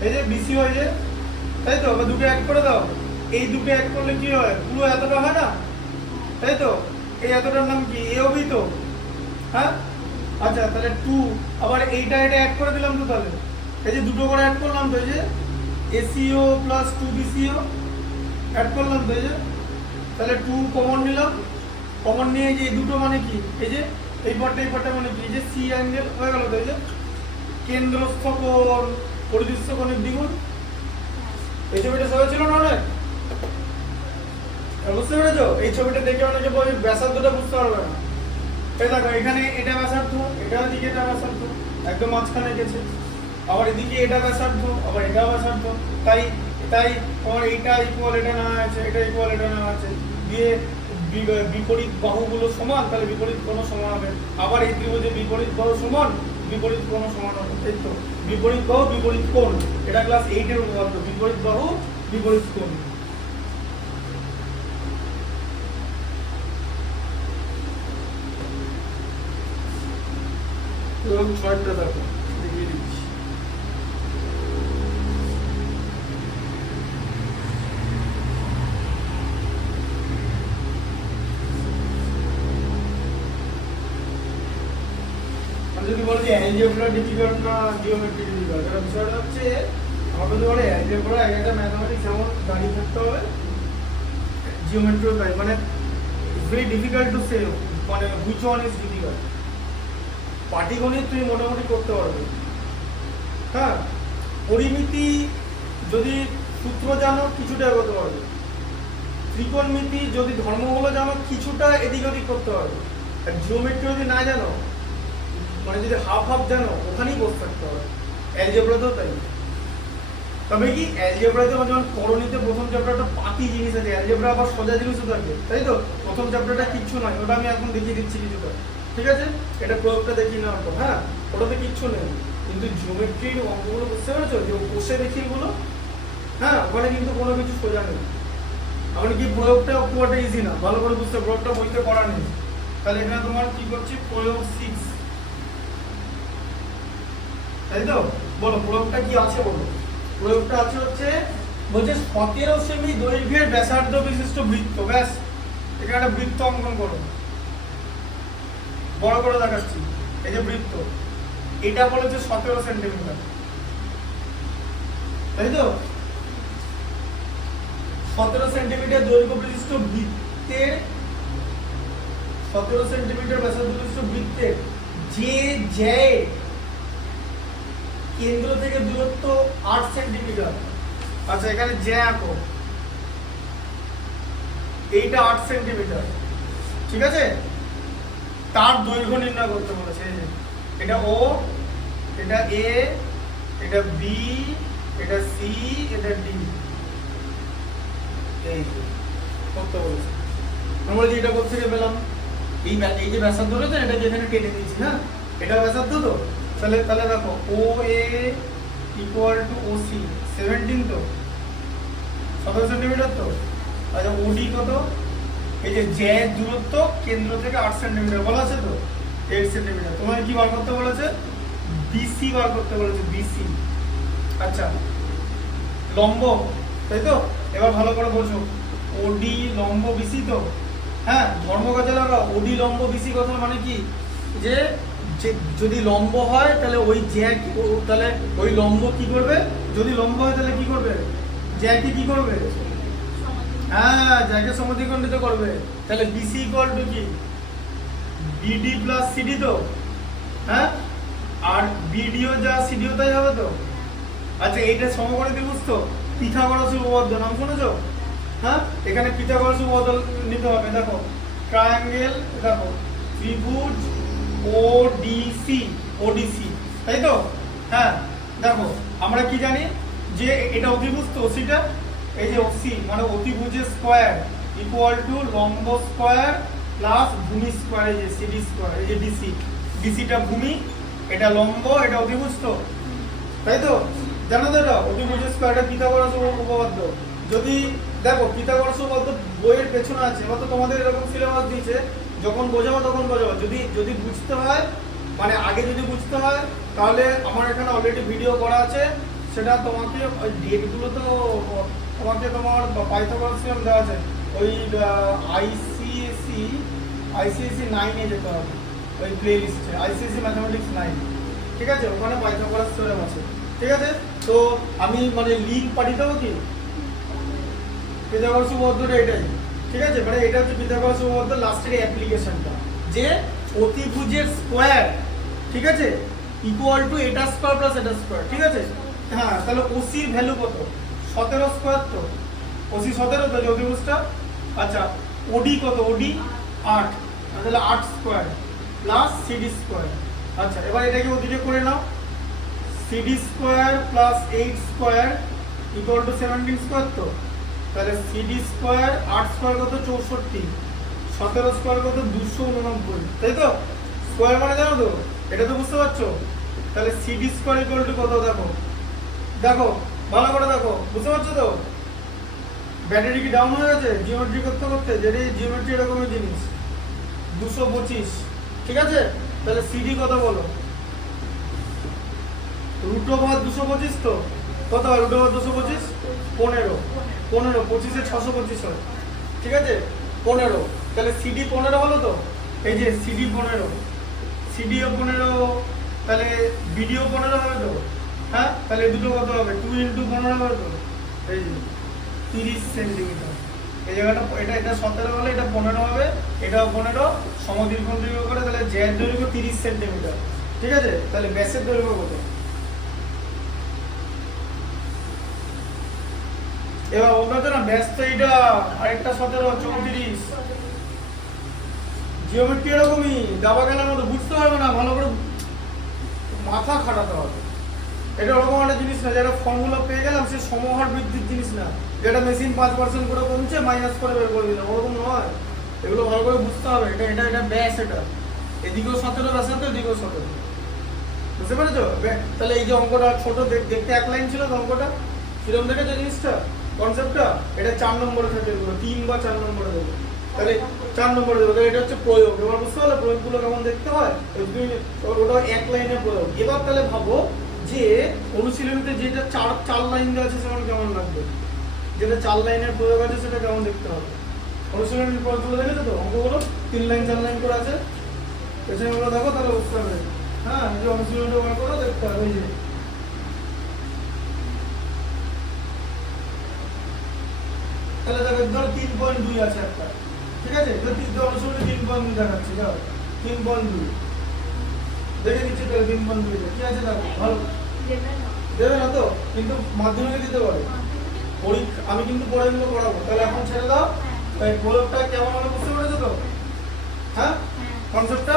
এই যে বিসি হয় যে, তাই তো? আবার দুটো অ্যাড করে দাও, এই দুটো অ্যাড করলে কি হয়, পুরো এতটা হয় না, তাই তো? এই এতটার নাম কি, এওবি তো, হ্যাঁ? আচ্ছা তাহলে 2, আবার এইটা এটা অ্যাড করে দিলাম তো, তাহলে এই যে দুটো করে অ্যাড করলাম তো, এই যে এসিও প্লাস 2 বিসিও অ্যাড করলাম তো, এই যে তাহলে 2 কমন নিলাম, কমন নিয়ে এই যে এই দুটো মানে কি, এই যে এই পার্টটা মানে কি, এই যে সি অ্যাঙ্গেল হয়ে গেল তো, এই যে কেন্দ্রস্থ কোণ পরিদৃশ্য কোণের দ্বিগুণ। এই ছবিটা সবাই ছিল না অনেক, বুঝতে পেরেছো? এই ছবিটা দেখে অনেকে বলে ব্যাসার্ধটা বুঝতে পারবে না। এই দেখো এখানে এটা ব্যাসার্ধ, এটা দিকে এটা ব্যাসার্ধ, একদম মাঝখানে গেছে, আবার এদিকে এটা ব্যাসার্ধ, আবার এটা ব্যাসার্ধ, তাই তাই তোমার এইটা ইকুয়াল এটা না আছে, এটা ইকুয়াল এটা না আছে, দিয়ে বিপরীত বাহুগুলো সমান, তাহলে বিপরীত কোণ সমান হবে। আবার এই ত্রিভুজে বিপরীত বাহু সমান, বিপরীত কোণ সমান হবে, এই তো বিপরীত বাহু বিপরীত কোণ, এটা ক্লাস 8 এর উপপাদ্য, বিপরীত বাহু বিপরীত কোণ। এবং 6টা দেখো দেখিয়ে দিচ্ছি। যদি বলে যে অ্যালজেব্রা ডিফিকাল্ট না জিওমেট্রি ডিফিকাল্ট, এর বিষয়টা হচ্ছে আমাকে যদি বলে অ্যালজেব্রা একটা ম্যাথমেটিক্স যেমন দাঁড়িয়ে থাকতে হবে, জিওমেট্রিও তাই, মানে it's very difficult to say মানে হুইচ ওয়ান ইজ ডিফিকাল্ট। পাটিগণিত তুমি মোটামুটি করতে পারবে, হ্যাঁ পরিমিতি যদি সূত্র জানো কিছুটা এগোতে পারবে, ত্রিকোণমিতি যদি ধর্মগুলো জানো কিছুটা এদিক ওদিক করতে পারবে, আর জিওমেট্রি যদি না জানো মানে যদি হাফ হাফ জানো ওখানেই বসে থাকতে হবে। অ্যালজেব্রাতেও তাই, তবে কি অ্যালজেব্রাতে যেমন করণীতে প্রথম চ্যাপ্টারটা পাতি জিনিস আছে, অ্যালজেব্রা আবার সোজা জিনিসও থাকে, তাই তো? প্রথম চ্যাপ্টারটা কিচ্ছু নয়, ওটা আমি এখন দেখিয়ে দিচ্ছি কিছুটা, ঠিক আছে? এটা প্রয়োগটা দেখিয়ে নেওয়ার পর, হ্যাঁ ওটাতে কিচ্ছু নেই, কিন্তু জিওমেট্রির অঙ্কগুলো বুঝতে পেরেছো, যে বসে দেখি গুলো, হ্যাঁ ওখানে কিন্তু কোনো কিছু সোজা নেই, এমনকি প্রয়োগটা খুব একটা ইজি না, ভালো করে বুঝতে, প্রয়োগটা বইতে করা নেই। তাহলে এখানে তোমার কি করছি, প্রয়োগ 6, তাই তো? বলো প্রয়োগটা কি আছে, বলো প্রয়োগটা আছে হচ্ছে বলছে 17 সেমি দৈর্ঘ্যের ব্যাসার্ধ বিশিষ্ট বৃত্ত, ব্যাস এখানে একটা বৃত্ত অঙ্কন করো, বড় করে দেখাচ্ছি, এই যে বৃত্ত, এটা বলেছে 17 সেন্টিমিটার, তাই তো? 17 সেন্টিমিটার দৈর্ঘ্য বিশিষ্ট বৃত্তের, 17 সেন্টিমিটার ব্যাসার্ধ বিশিষ্ট বৃত্তের যে জ্যায় কেন্দ্র থেকে দূরত্ব 8 সেন্টিমিটার, আচ্ছা এখানে জ্যা আঁকো, এইটা 8 সেন্টিমিটার, ঠিক আছে? তার দৈর্ঘ্য নির্ণয় করতে বলেছে, এই যে এটা ও, এটা এ, এটা বি, এটা সি, এটা ডি, এই করতে বলেছে। আমরা যে এটা কোথা থেকে পেলাম, এই যে ব্যাসার্ধ রয়েছে এটাকে এখানে কেটে দিয়েছি, হ্যাঁ এটা ব্যাসার্ধ তো, তাহলে দেখো ও এ ইকুয়াল টু ও সি 17 তো, 17 সেন্টিমিটার তো, আচ্ছা ওডি কত, এই যে জ্যায়ের দূরত্ব কেন্দ্র থেকে 8 সেন্টিমিটার বলা আছে তো, 8 সেন্টিমিটার। তোমাকে কি বার করতে বলেছে, বিসি বার করতে বলেছে, বিসি। আচ্ছা লম্ব, তাই তো? এবার ভালো করে বোঝো, ওডি লম্ব বিসি তো, হ্যাঁ ধর্ম কাজে লাগাও, ওডি লম্ব বিসি কথা মানে কি, যে যদি লম্ব হয় তাহলে ওই জ্যা, তাহলে ওই লম্ব কি করবে, যদি লম্ব হয় তাহলে কি করবে, জ্যাকে কি করবে, হ্যাঁ জ্যাকে সমদ্বিখণ্ডিত করবে। তাহলে বিসি ইকুয়াল টু কি, বিডি প্লাস সিডি তো, হ্যাঁ আর বিডিও যা সিডিও তাই হবে তো। আচ্ছা এইটা সমকোণী ত্রিভুজ তো, পিথাগোরাসের উপপাদ্য নাম শুনেছো, হ্যাঁ এখানে পিথাগোরাসের উপপাদ্য নিতে হবে। দেখো ট্রায়াঙ্গেল, দেখো ত্রিভুজ ওডিসি, ওডিসি তাই তো, হ্যাঁ দেখো আমরা কি জানি যে এটা অতিভুজ তো, ওসিটা এই যে ওসি মানে অতিভুজের স্কয়ার ইকুয়াল টু লম্ব স্কয়ার প্লাস ভূমি স্কয়ার, এই যে সিডি স্কয়ার, এই যে ডিসি, ডিসিটা ভূমি, এটা লম্ব, এটা অতিভুজ তো, তাই তো? জানো তো এটা অতিভুজের স্কয়ারটা পিথাগোরাসের উপপাদ্য। যদি দেখো পিথাগোরাস উপপাদ্য বইয়ের পেছনে আছে, এবার তো তোমাদের এরকম সিলেবাস দিয়েছে, যখন বোঝাবো তখন বোঝাবো। যদি বুঝতে হয়, মানে আগে যদি বুঝতে হয়, তাহলে আমার এখানে অলরেডি ভিডিও করা আছে, সেটা তোমাকে ওই ডেটগুলো তো তোমাকে তোমার পাইথাগোরাস থিওরেম দেওয়া আছে, ওই আইসিএসসি 9-এ যেতে হবে, ওই প্লে লিস্টে আইসিএসসি ম্যাথামেটিক্স 9, ঠিক আছে, ওখানে পাইথাগোরাস থিওরেম আছে, ঠিক আছে। তো আমি মানে লিঙ্ক পাঠিয়ে দেবো কি পিথাগোরাস উপপাদ্যটা এটাই, ঠিক আছে, মানে এটা হচ্ছে পিথাগোরাস উপপাদ্য লাস্টের অ্যাপ্লিকেশনটা, যে অতিভুজের স্কোয়ার, ঠিক আছে, ইকুয়াল টু এটা স্কোয়ার প্লাস এটা স্কোয়ার, ঠিক আছে। হ্যাঁ, তাহলে ওসির ভ্যালু কত? 17 স্কোয়ার, তো ওসি 17 তো অতিভুজটা। আচ্ছা, ওডি কত? ওডি 8, তাহলে 8 স্কোয়ার প্লাস সিডি স্কোয়ার। আচ্ছা, এবার এটাকে ওদিকে করে নাও, CD square plus 8 square equal to 17 square, তো তাহলে সিডি স্কোয়ার 8 স্কোয়ার কত? 64, 17 স্কোয়ার কত? 289, তাই তো? স্কোয়ার মানে জানো তো, এটা তো বুঝতে পারছো। তাহলে সিডি স্কোয়ার ইকুয়াল টু কত? দেখো দেখো ভালো করে দেখো, বুঝতে পারছো তো? ব্যাটারি কি ডাউন হয়ে গেছে জিওমেট্রি করতে করতে? যেটি জিওমেট্রি এরকমের জিনিস 225, ঠিক আছে। তাহলে সিডি কত বলো? রুট ওভার 225, তো কত হয় রুট ওভার 225? 15, 25-এ 625 হয়, ঠিক আছে, 15। তাহলে সিডি 15 হলো তো, এই যে সিডি 15, সিডিও 15, তাহলে বিডিও 15 হবে তো। হ্যাঁ, তাহলে এই দুটো কত হবে? 2 × 15 হবে তো, এই যে 30 সেন্টিমিটার। এই জায়গাটা এটা 17 হলে এটা 15 হবে, এটাও 15, সমদ্বিখণ্ড দৈর্ঘ্য করে, তাহলে জ্যার দৈর্ঘ্য 30 সেন্টিমিটার, ঠিক আছে। তাহলে ব্যাসের দৈর্ঘ্য কত? এবার ওটা তো না, ব্যাস তো এইটা, আরেকটা 17, 34। জিওমেট্রি এরকমই দাবা খেলার মতো, বুঝতে পারবে না, ভালো করে মাথা খাটাতে হবে। এটা ওরকম একটা জিনিস না যেটা ফর্মুলা পেয়ে গেলাম, সে সমহার বৃদ্ধির জিনিস না, যেটা মেশিন 5% করে কমছে মাইনাস করে বের করে দিলাম, ওরকম নয়। এগুলো ভালো করে বুঝতে হবে। এটা এটা এটা ব্যাস, এটা এদিকেও 17 ব্যাস, তো এদিকেও 17, বুঝতে পেরেছো? তাহলে এই যে অঙ্কটা ছোট দেখতে এক লাইন ছিল, তো অঙ্কটা কিরকম দেখেছো জিনিসটা, কনসেপ্টটা? এটা 4 নম্বরে থাকে, 3 বা 4 নম্বরে দেবো, তাহলে 4 নম্বরে দেবো। তাহলে এটা হচ্ছে প্রয়োগ। এবার বুঝতে পারলে প্রয়োগগুলো কেমন দেখতে হয়, ওটা এক লাইনের প্রয়োগ। এবার তাহলে ভাবো যে অনুশীলনীতে যেটা 4 লাইন দেওয়া আছে সেটা কেমন লাগবে, যেটা 4 লাইনের প্রয়োগ আছে সেটা কেমন দেখতে হবে। অনুশীলনীর প্রয়োগগুলো দেখেছো তো, অঙ্কগুলো 3 লাইন 4 লাইন করে আছে, পেছনেগুলো দেখো, তাহলে বুঝতে পারবে। হ্যাঁ, এই যে অনুশীলনীটা বার করো, দেখতে হবে। এই যে তাহলে দেখো, ধরো 3.2 আছে একটা, ঠিক আছে, তো অনুশীলনী 3.2 দেখাচ্ছে, যাও 3.2 দেখে নিচ্ছি, তাহলে 3.2 কি আছে দেখো, ভালো দেবে না তো, কিন্তু মাধ্যমিকে দিতে পারে পরীক্ষা। আমি কিন্তু পরে এগুলো করাবো, তাহলে এখন ছেড়ে দাও। এই প্রয়োগটা কেমন হলো বুঝতে পেরেছো তো? হ্যাঁ, কনসেপ্টটা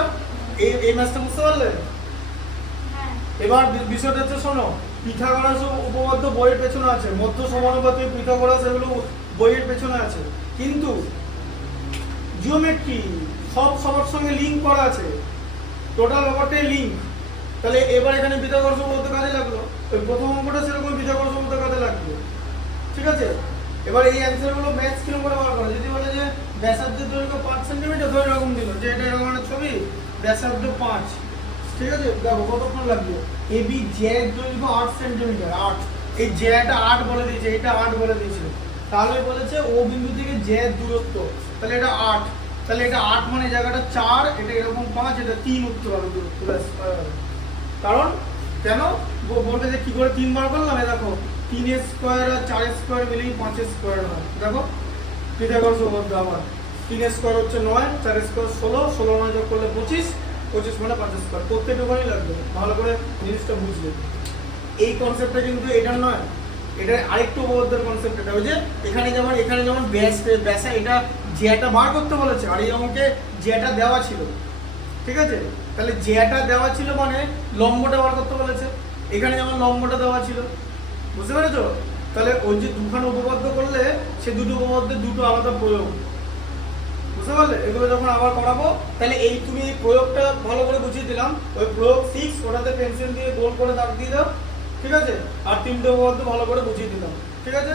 এই ম্যাথটা বুঝতে পারলে? এবার বিষয়টা হচ্ছে, শোনো, পিথাগোরাস উপপাদ্য বইয়ের পেছনে আছে, মধ্য সমানুপাতিক পিথাগোরাস, এগুলো বইয়ের পেছনে আছে, কিন্তু জিওমেট্রি সবার সঙ্গে লিঙ্ক করা আছে, টোটাল ব্যাপারটাই লিঙ্ক। তাহলে এবার এখানে পিথাগোরাস উপপাদ্য কাজে লাগলো, ওই প্রথম অঙ্কটা সেরকম পিথাগোরাস উপপাদ্য কাজে লাগলো, ঠিক আছে। এবার এই অ্যান্সারগুলো ম্যাথস কিরকম করে বার করা, যদি বলে যে ব্যাসার্ধের দৈর্ঘ্য 5 সেন্টিমিটার, ধরে এরকম দিল যে এটা এরকম একটা ছবি, ব্যাসার্ধ 5, ঠিক আছে, দেখো কতক্ষণ লাগবে। এবি জ্যার দৈর্ঘ্য 8 সেন্টিমিটার, 8, এই জ্যাটা 8 বলে দিয়েছে, এটা 8 বলে দিয়েছে, তাহলে বলেছে ও বিন্দু থেকে জ্যার দূরত্ব, তাহলে এটা 8, তাহলে এটা 8 মানে জায়গাটা 4, এটা এরকম 5, এটা 3 উত্তর হবে দূরত্ব, ব্যাস। কারণ কেন বলতে যে কি করে 3 বার করলাম, এই দেখো 3 স্কোয়ার আর 4 স্কোয়ার মিলেই 5 স্কোয়ার হয়, দেখো পিথাগোরাস উপপাদ্য। আবার 3 স্কোয়ার হচ্ছে 9, 4 স্কোয়ার 16, 16 9 যোগ করলে 25, 25 মানে 5 স্কোয়ার, প্রত্যেকটুকুনি লাগবে, ভালো করে জিনিসটা বুঝলে। এই কনসেপ্টটা কিন্তু এটা নয়, এটা আরেকটু উপপাদ্যের কনসেপ্ট। এটা ওই যে এখানে যেমন ব্যাসা, এটা জ্যাটা বার করতে বলেছে, আর এই অঙ্কে জ্যাটা দেওয়া ছিল, ঠিক আছে। তাহলে জ্যাটা দেওয়া ছিল মানে লম্বটা বার করতে বলেছে, এখানে যেমন লম্বটা দেওয়া ছিল, বুঝতে পেরেছো? তাহলে ওই যে দুখানে উপপাদ্য করলে সে দুটো উপপাদ্যের দুটো আলাদা প্রয়োগ, বুঝতে পারলে? এগুলো যখন আবার করাবো, তাহলে এই তুমি এই প্রয়োগটা ভালো করে বুঝিয়ে দিলাম, ওই প্রয়োগ 6 ওটাতে পেন্সিল দিয়ে গোল করে দাগ দিয়ে দাও, ঠিক আছে, আর 3টে উপপাদ্য ভালো করে বুঝিয়ে দিলাম, ঠিক আছে।